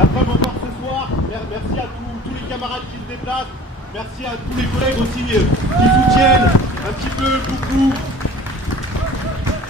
La preuve encore ce soir. Merci à tous les camarades qui se déplacent. Merci à tous les collègues aussi qui soutiennent un petit peu, beaucoup.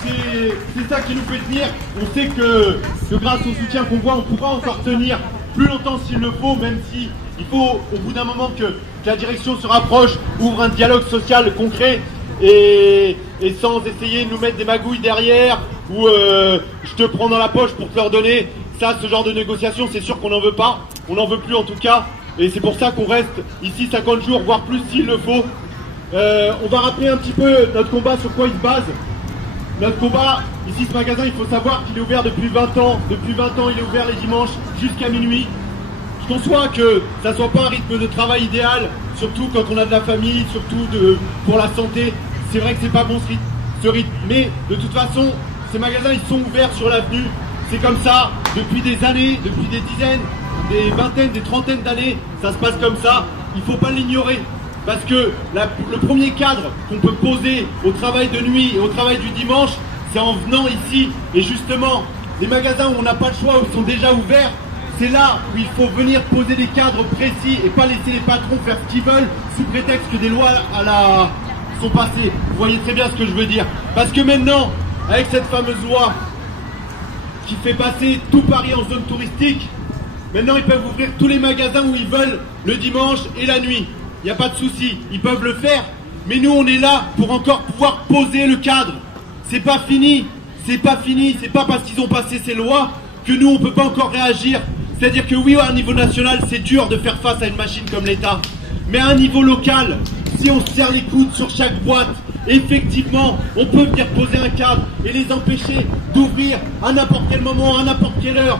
C'est ça qui nous fait tenir. On sait que grâce au soutien qu'on voit, on pourra encore tenir plus longtemps s'il le faut, même si il faut au bout d'un moment que la direction se rapproche, ouvre un dialogue social concret et sans essayer de nous mettre des magouilles derrière ou je te prends dans la poche pour te leur donner. Ça, ce genre de négociation, c'est sûr qu'on n'en veut pas. On n'en veut plus en tout cas. Et c'est pour ça qu'on reste ici 50 jours, voire plus s'il le faut. On va rappeler un petit peu notre combat, sur quoi il se base. Notre combat, ici ce magasin, il faut savoir qu'il est ouvert depuis 20 ans. Depuis 20 ans, il est ouvert les dimanches jusqu'à minuit. Je conçois que ça ne soit pas un rythme de travail idéal, surtout quand on a de la famille, surtout pour la santé. C'est vrai que c'est pas bon ce rythme. Mais de toute façon, ces magasins, ils sont ouverts sur l'avenue. C'est comme ça depuis des années, depuis des dizaines, des vingtaines, des trentaines d'années. Ça se passe comme ça. Il ne faut pas l'ignorer. Parce que le premier cadre qu'on peut poser au travail de nuit et au travail du dimanche, c'est en venant ici. Et justement, les magasins où on n'a pas le choix, où ils sont déjà ouverts, c'est là où il faut venir poser des cadres précis et pas laisser les patrons faire ce qu'ils veulent sous prétexte que des lois sont passées. Vous voyez très bien ce que je veux dire. Parce que maintenant, avec cette fameuse loi qui fait passer tout Paris en zone touristique, maintenant ils peuvent ouvrir tous les magasins où ils veulent le dimanche et la nuit. Il n'y a pas de souci, ils peuvent le faire. Mais nous, on est là pour encore pouvoir poser le cadre. C'est pas fini, c'est pas fini. C'est pas parce qu'ils ont passé ces lois que nous, on peut pas encore réagir. C'est-à-dire que oui, à un niveau national, c'est dur de faire face à une machine comme l'État. Mais à un niveau local, si on se serre les coudes sur chaque boîte, effectivement, on peut venir poser un cadre et les empêcher d'ouvrir à n'importe quel moment, à n'importe quelle heure,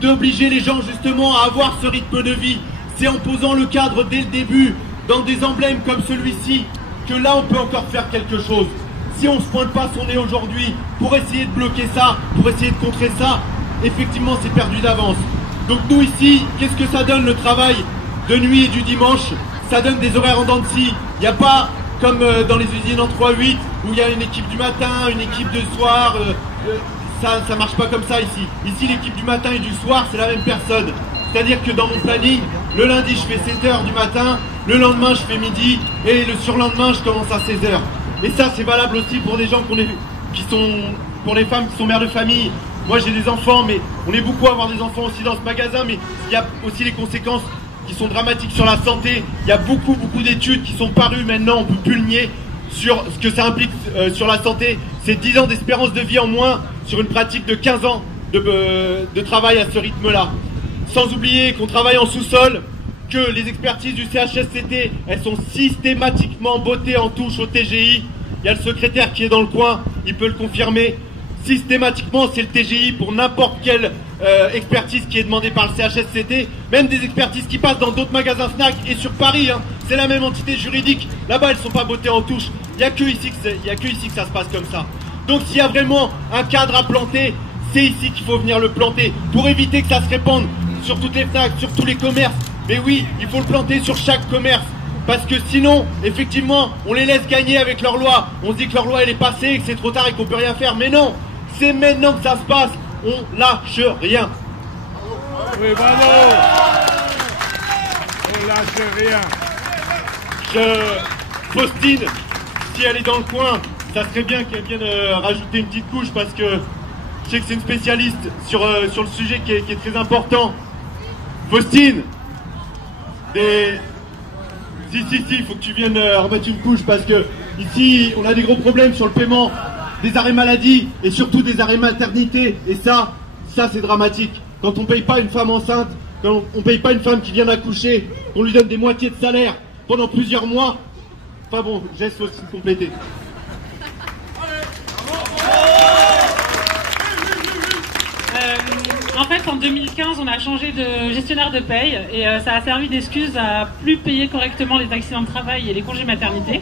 d'obliger les gens justement à avoir ce rythme de vie. C'est en posant le cadre dès le début, dans des emblèmes comme celui-ci, que là on peut encore faire quelque chose. Si on ne se pointe pas son nez aujourd'hui pour essayer de bloquer ça, pour essayer de contrer ça, effectivement c'est perdu d'avance. Donc nous ici, qu'est-ce que ça donne le travail de nuit et du dimanche? Ça donne des horaires en dents de scie. Il n'y a pas comme dans les usines en 3-8 où il y a une équipe du matin, une équipe de soir. Ça marche pas comme ça ici. Ici l'équipe du matin et du soir c'est la même personne. C'est-à-dire que dans mon planning, le lundi je fais 7h du matin, le lendemain je fais midi et le surlendemain je commence à 16h. Et ça c'est valable aussi pour des gens pour les femmes qui sont mères de famille. Moi j'ai des enfants, mais on est beaucoup à avoir des enfants aussi dans ce magasin, mais il y a aussi les conséquences qui sont dramatiques sur la santé. Il y a beaucoup d'études qui sont parues maintenant, on peut plus le nier, sur ce que ça implique sur la santé. C'est 10 ans d'espérance de vie en moins sur une pratique de 15 ans de travail à ce rythme-là. Sans oublier qu'on travaille en sous-sol, que les expertises du CHSCT, elles sont systématiquement bottées en touche au TGI. Il y a le secrétaire qui est dans le coin, il peut le confirmer. Systématiquement, c'est le TGI pour n'importe quelle expertise qui est demandée par le CHSCT. Même des expertises qui passent dans d'autres magasins Fnac et sur Paris, hein, c'est la même entité juridique. Là-bas, elles ne sont pas bottées en touche. Il n'y a que ici que ça se passe comme ça. Donc s'il y a vraiment un cadre à planter, c'est ici qu'il faut venir le planter pour éviter que ça se répande sur toutes les Fnac, sur tous les commerces. Mais oui, il faut le planter sur chaque commerce. Parce que sinon, effectivement, on les laisse gagner avec leur loi. On se dit que leur loi elle est passée et que c'est trop tard et qu'on peut rien faire. Mais non, c'est maintenant que ça se passe. On lâche rien. Oui, bravo. On lâche rien. Faustine, si elle est dans le coin, ça serait bien qu'elle vienne rajouter une petite couche parce que je sais que c'est une spécialiste sur le sujet qui est très important. Faustine, Si, il faut que tu viennes remettre une couche parce que ici, on a des gros problèmes sur le paiement des arrêts maladie et surtout des arrêts maternité. Et ça c'est dramatique. Quand on paye pas une femme enceinte, quand on paye pas une femme qui vient d'accoucher, on lui donne des moitiés de salaire pendant plusieurs mois. Enfin bon, je laisse Faustine compléter. En fait, en 2015, on a changé de gestionnaire de paye et ça a servi d'excuse à plus payer correctement les accidents de travail et les congés maternité.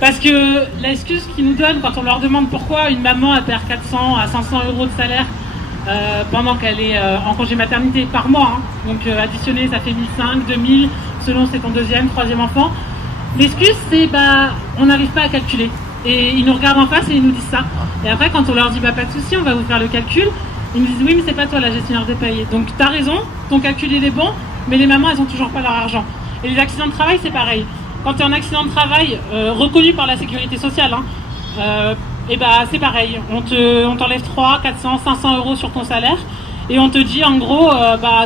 Parce que l'excuse qu'ils nous donnent quand on leur demande pourquoi une maman elle perd 400 à 500 euros de salaire pendant qu'elle est en congé maternité par mois, hein. Donc additionné, ça fait 1500, 2000, selon c'est ton deuxième, troisième enfant. L'excuse, c'est on n'arrive pas à calculer. Et ils nous regardent en face et ils nous disent ça. Et après, quand on leur dit pas de souci, on va vous faire le calcul. Ils me disent oui, mais c'est pas toi la gestionnaire de paye. Donc t'as raison, ton calcul il est bon, mais les mamans elles ont toujours pas leur argent. Et les accidents de travail c'est pareil. Quand tu es en accident de travail reconnu par la sécurité sociale, et bah c'est pareil. On t'enlève 300, 400, 500 euros sur ton salaire et on te dit en gros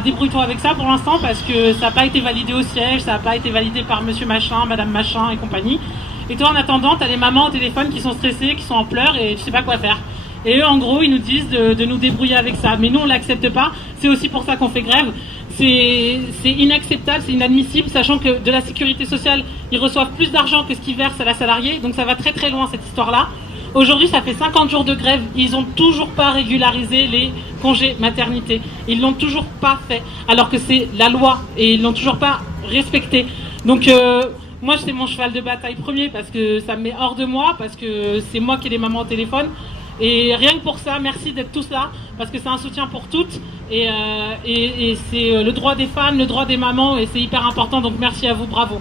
débrouille-toi avec ça pour l'instant parce que ça n'a pas été validé au siège, ça n'a pas été validé par monsieur machin, madame machin et compagnie. Et toi en attendant, tu as des mamans au téléphone qui sont stressées, qui sont en pleurs et tu sais pas quoi faire. Et eux en gros ils nous disent de nous débrouiller avec ça. Mais nous on l'accepte pas, c'est aussi pour ça qu'on fait grève. C'est inacceptable, c'est inadmissible, sachant que de la sécurité sociale, ils reçoivent plus d'argent que ce qu'ils versent à la salariée, donc ça va très très loin cette histoire-là. Aujourd'hui, ça fait 50 jours de grève, ils n'ont toujours pas régularisé les congés maternité. Ils l'ont toujours pas fait, alors que c'est la loi, et ils l'ont toujours pas respecté. Donc moi, c'est mon cheval de bataille premier, parce que ça me met hors de moi, parce que c'est moi qui ai les mamans au téléphone. Et rien que pour ça, merci d'être tous là, parce que c'est un soutien pour toutes, et c'est le droit des femmes, le droit des mamans, et c'est hyper important, donc merci à vous, bravo.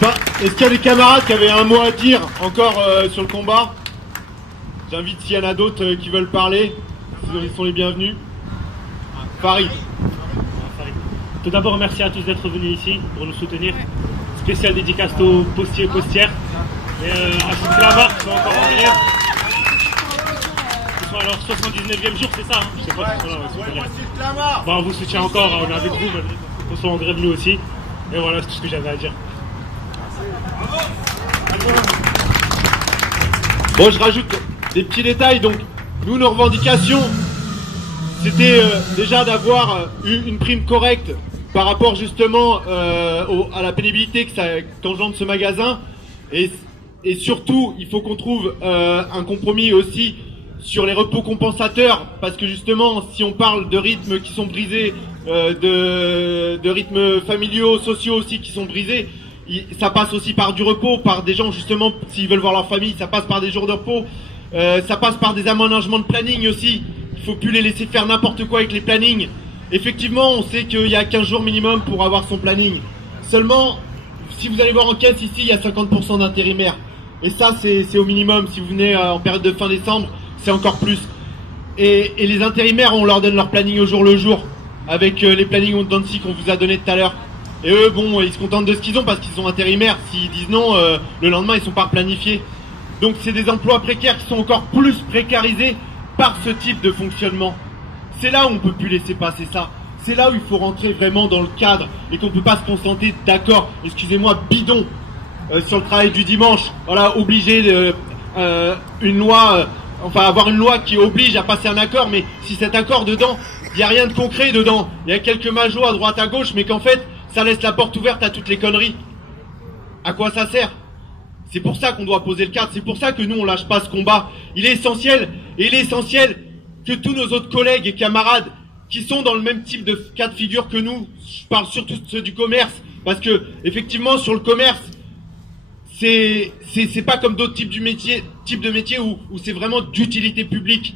Bah, est-ce qu'il y a des camarades qui avaient un mot à dire encore sur le combat? J'invite s'il y en a d'autres qui veulent parler, ils sont les bienvenus. Farid. Tout d'abord, merci à tous d'être venus ici pour nous soutenir. Spécial dédicace aux postiers et postières. Et à là-bas, qui sont encore en venir. Ils sont à leur 79e jour, c'est ça, hein? Je sais pas si sont là. Bon, on vous soutient encore, on est avec vous, on soit en grève nous aussi. Et voilà, c'est tout ce que j'avais à dire. Bon, je rajoute des petits détails. Donc, nous, nos revendications, c'était déjà d'avoir une prime correcte par rapport justement à la pénibilité qu'engendre ce magasin. Et surtout, il faut qu'on trouve un compromis aussi sur les repos compensateurs, parce que justement, si on parle de rythmes qui sont brisés, de rythmes familiaux, sociaux aussi qui sont brisés, ça passe aussi par du repos, par des gens justement, s'ils veulent voir leur famille, ça passe par des jours de repos, ça passe par des aménagements de planning aussi. Il faut plus les laisser faire n'importe quoi avec les plannings. Effectivement, on sait qu'il y a 15 jours minimum pour avoir son planning. Seulement, si vous allez voir en caisse ici, il y a 50% d'intérimaires. Et ça, c'est au minimum. Si vous venez en période de fin décembre, c'est encore plus. Et les intérimaires, on leur donne leur planning au jour le jour, avec les plannings d'Annecy qu'on vous a donné tout à l'heure. Et eux, bon, ils se contentent de ce qu'ils ont parce qu'ils sont intérimaires. S'ils disent non, le lendemain, ils sont pas planifiés. Donc c'est des emplois précaires qui sont encore plus précarisés par ce type de fonctionnement. C'est là où on peut plus laisser passer ça. C'est là où il faut rentrer vraiment dans le cadre et qu'on peut pas se contenter d'accord, excusez-moi, bidon, sur le travail du dimanche. Voilà, obliger une loi, enfin avoir une loi qui oblige à passer un accord, mais si cet accord dedans, il n'y a rien de concret dedans. Il y a quelques majots à droite à gauche, mais qu'en fait, ça laisse la porte ouverte à toutes les conneries. À quoi ça sert? C'est pour ça qu'on doit poser le cadre, c'est pour ça que nous on lâche pas ce combat. Il est essentiel, et il est essentiel que tous nos autres collègues et camarades qui sont dans le même type de cas de figure que nous, je parle surtout de ceux du commerce, parce que effectivement sur le commerce, c'est pas comme d'autres types de métiers où c'est vraiment d'utilité publique.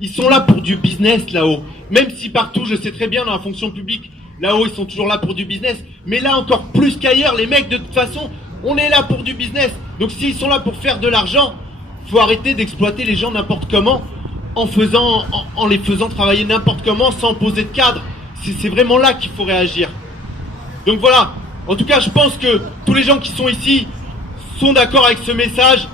Ils sont là pour du business là-haut. Même si partout, je sais très bien dans la fonction publique, là-haut ils sont toujours là pour du business, mais là encore plus qu'ailleurs, les mecs de toute façon, on est là pour du business. Donc s'ils sont là pour faire de l'argent, faut arrêter d'exploiter les gens n'importe comment, en les faisant travailler n'importe comment sans poser de cadre. C'est vraiment là qu'il faut réagir. Donc voilà, en tout cas je pense que tous les gens qui sont ici sont d'accord avec ce message.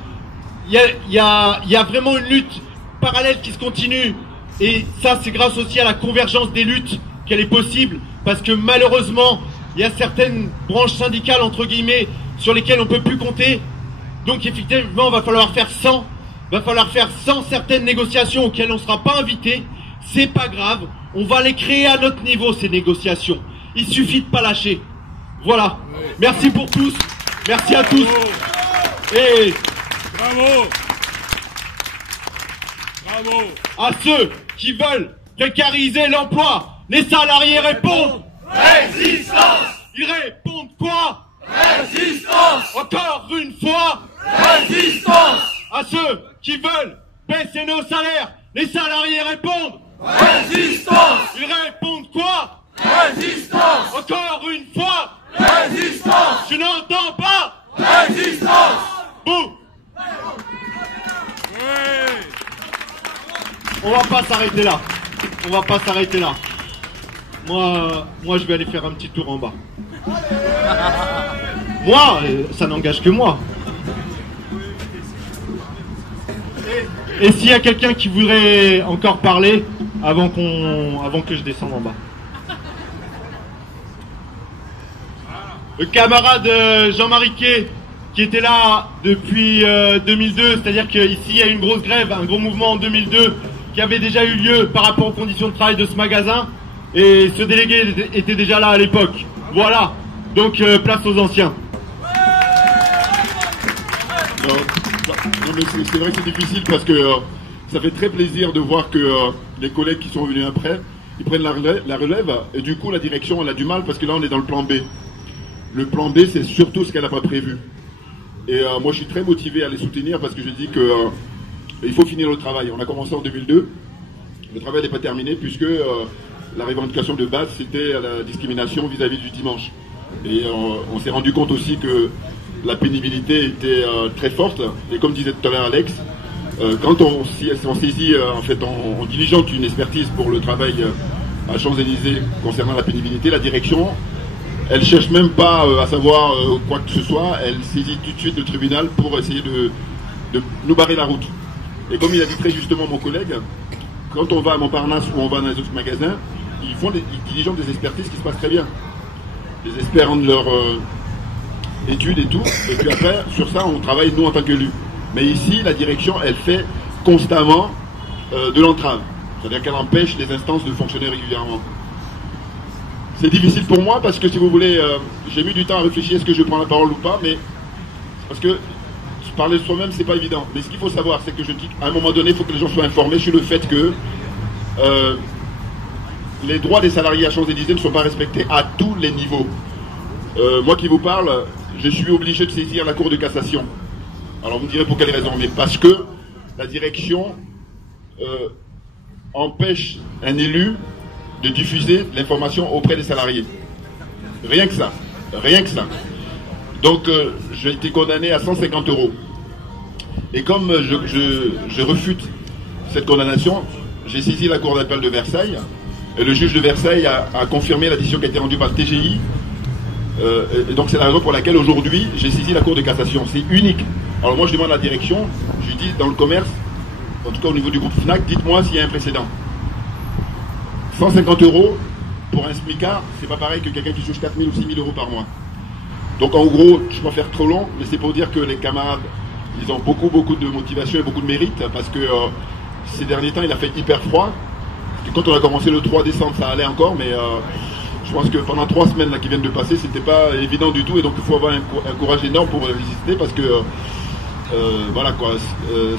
Il y a vraiment une lutte parallèle qui se continue, et ça c'est grâce aussi à la convergence des luttes qu'elle est possible, parce que malheureusement il y a certaines branches syndicales entre guillemets sur lesquelles on peut plus compter. Donc effectivement va falloir faire sans certaines négociations auxquelles on ne sera pas invité. C'est pas grave, on va les créer à notre niveau ces négociations. Il suffit de pas lâcher. Voilà. Merci pour tous. Merci à tous. Et bravo. Bravo. À ceux qui veulent précariser l'emploi, les salariés répondent Résistance! Ils répondent quoi? Résistance! Encore une fois, Résistance! à ceux qui veulent baisser nos salaires, les salariés répondent Résistance! Ils répondent quoi? Résistance! Encore une fois, Résistance! je n'entends pas. Résistance! Bouh. On va pas s'arrêter là. On va pas s'arrêter là. Moi, je vais aller faire un petit tour en bas. Moi, ça n'engage que moi. Et s'il y a quelqu'un qui voudrait encore parler avant que je descende en bas. Le camarade Jean-Marie Quay, qui était là depuis 2002, c'est-à-dire qu'ici il y a eu une grosse grève, un gros mouvement en 2002 qui avait déjà eu lieu par rapport aux conditions de travail de ce magasin, et ce délégué était déjà là à l'époque. Voilà, donc place aux anciens. Non mais c'est vrai que c'est difficile parce que ça fait très plaisir de voir que les collègues qui sont venus après, ils prennent la relève, et du coup la direction elle a du mal parce que là on est dans le plan B. Le plan B, c'est surtout ce qu'elle n'a pas prévu. Et moi, je suis très motivé à les soutenir parce que je dis que il faut finir le travail. On a commencé en 2002. Le travail n'est pas terminé puisque la revendication de base, c'était la discrimination vis-à-vis du dimanche. Et on s'est rendu compte aussi que la pénibilité était très forte. Et comme disait tout à l'heure Alex, quand on saisit, en fait, en diligente une expertise pour le travail à Champs-Élysées concernant la pénibilité, la direction... Elle ne cherche même pas à savoir quoi que ce soit, elle saisit tout de suite le tribunal pour essayer de nous barrer la route. Et comme il a dit très justement mon collègue, quand on va à Montparnasse ou on va dans les autres magasins, ils diligentent des expertises qui se passent très bien. Les experts rendent leurs études et tout, et puis après, sur ça, on travaille nous en tant qu'élus. Mais ici, la direction, elle fait constamment de l'entrave. C'est-à-dire qu'elle empêche les instances de fonctionner régulièrement. C'est difficile pour moi parce que si vous voulez, j'ai mis du temps à réfléchir est-ce que je prends la parole ou pas, mais parce que parler de soi-même c'est pas évident. Mais ce qu'il faut savoir c'est que je dis qu'à un moment donné il faut que les gens soient informés sur le fait que les droits des salariés à Champs-Élysées ne sont pas respectés à tous les niveaux. Moi qui vous parle, je suis obligé de saisir la Cour de cassation. Alors vous me direz pour quelle raison, mais parce que la direction empêche un élu de diffuser l'information auprès des salariés. Rien que ça. Rien que ça. Donc, j'ai été condamné à 150 €. Et comme je refute cette condamnation, j'ai saisi la Cour d'appel de Versailles. Et le juge de Versailles a confirmé la décision qui a été rendue par le TGI. Et donc, c'est la raison pour laquelle aujourd'hui, j'ai saisi la Cour de cassation. C'est unique. Alors moi, je demande à la direction, je lui dis, dans le commerce, en tout cas au niveau du groupe Fnac, dites-moi s'il y a un précédent. 150 € pour un smicard, c'est pas pareil que quelqu'un qui touche 4 000 ou 6 000 € par mois. Donc en gros, je peux faire trop long, mais c'est pour dire que les camarades, ils ont beaucoup de motivation et beaucoup de mérite, parce que ces derniers temps, il a fait hyper froid. Et quand on a commencé le 3 décembre, ça allait encore, mais je pense que pendant 3 semaines là, qui viennent de passer, c'était pas évident du tout, et donc il faut avoir un courage énorme pour résister, parce que voilà quoi,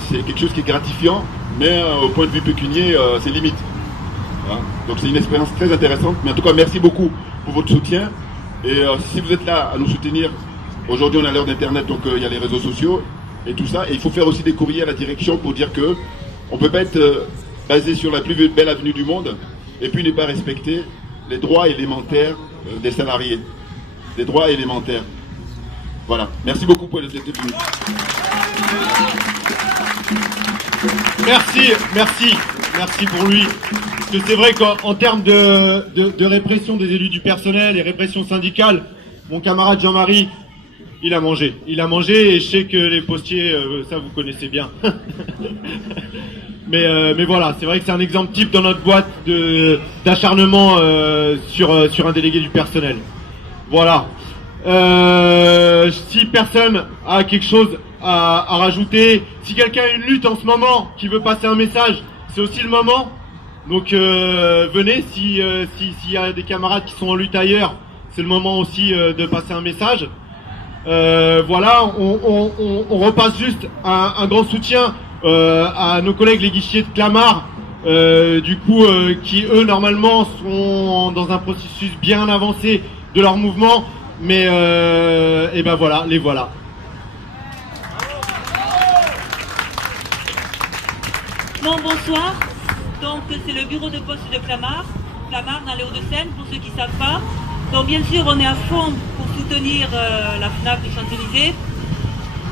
c'est quelque chose qui est gratifiant, mais au point de vue pécunier, c'est limite. Voilà. Donc c'est une expérience très intéressante, mais en tout cas merci beaucoup pour votre soutien, et si vous êtes là à nous soutenir, aujourd'hui on a l'heure d'internet, donc il y a les réseaux sociaux et tout ça, et il faut faire aussi des courriers à la direction pour dire que on peut pas être basé sur la plus belle avenue du monde et puis ne pas respecter les droits élémentaires des salariés, les droits élémentaires. Voilà, merci beaucoup pour les venu. Merci pour lui. Parce que c'est vrai qu'en termes de répression des élus du personnel et répression syndicale, mon camarade Jean-Marie, il a mangé. Il a mangé, et je sais que les postiers, ça vous connaissez bien. Mais voilà, c'est vrai que c'est un exemple type dans notre boîte d'acharnement sur un délégué du personnel. Voilà. Si personne a quelque chose à rajouter, si quelqu'un a une lutte en ce moment, qui veut passer un message, c'est aussi le moment. Donc venez, s'il y a des camarades qui sont en lutte ailleurs, c'est le moment aussi de passer un message. Voilà, on repasse juste un grand soutien à nos collègues les guichetiers de Clamart, du coup qui eux normalement sont dans un processus bien avancé de leur mouvement, mais et ben voilà, les voilà. Bon, bonsoir. Donc c'est le bureau de poste de Clamart dans les Hauts-de-Seine, pour ceux qui ne savent pas. Donc bien sûr on est à fond pour soutenir la FNAC de Champs-Élysées.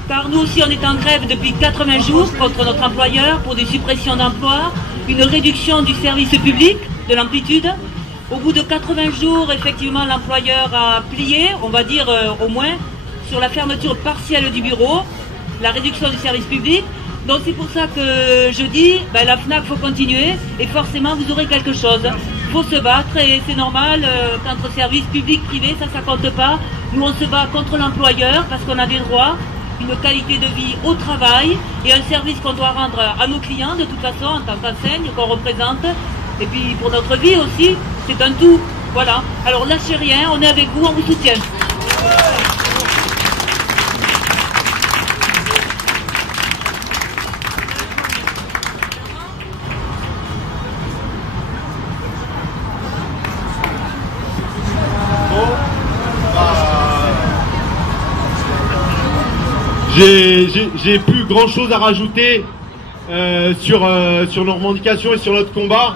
car nous aussi on est en grève depuis 80 jours contre notre employeur pour des suppressions d'emplois, une réduction du service public, de l'amplitude. Au bout de 80 jours, effectivement, l'employeur a plié, on va dire au moins, sur la fermeture partielle du bureau, la réduction du service public. Donc c'est pour ça que je dis, la FNAC, faut continuer, et forcément vous aurez quelque chose. Il faut se battre, et c'est normal, qu'entre service public-privé, ça compte pas. Nous on se bat contre l'employeur, parce qu'on a des droits, une qualité de vie au travail, et un service qu'on doit rendre à nos clients, de toute façon, en tant qu'enseigne, qu'on représente. Et puis pour notre vie aussi, c'est un tout. Voilà. Alors lâchez rien, on est avec vous, on vous soutient. J'ai plus grand chose à rajouter sur nos revendications et sur notre combat,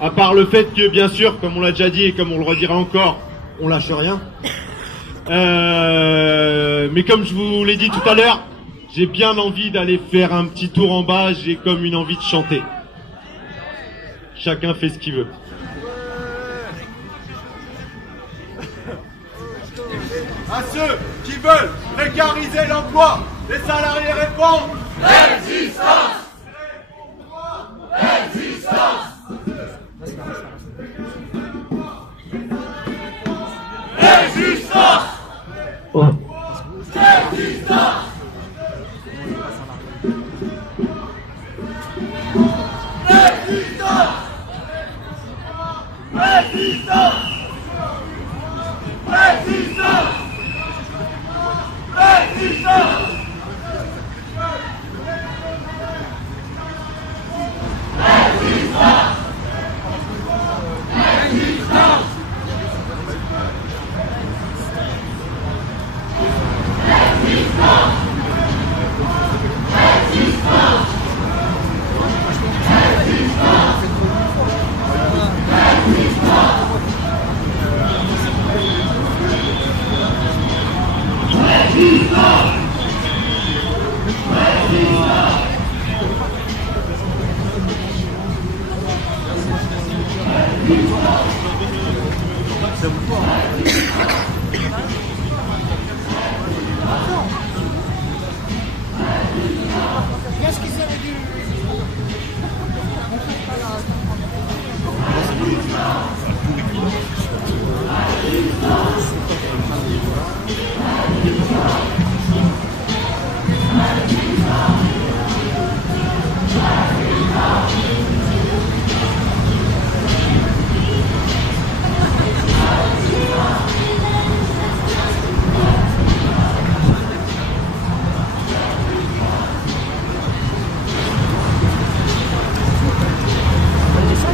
à part le fait que, bien sûr, comme on l'a déjà dit et comme on le redira encore, on lâche rien. Mais comme je vous l'ai dit tout à l'heure, j'ai bien envie d'aller faire un petit tour en bas, j'ai comme une envie de chanter. Chacun fait ce qu'il veut. À ceux qui veulent précariser l'emploi, les salariés répondent Résistance! Résistance! Résistance! Résistance! Résistance! Résistance! Résistance! Résistance!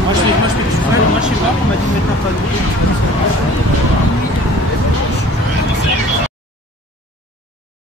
Moi je sais pas, on m'a dit de mettre un panneau.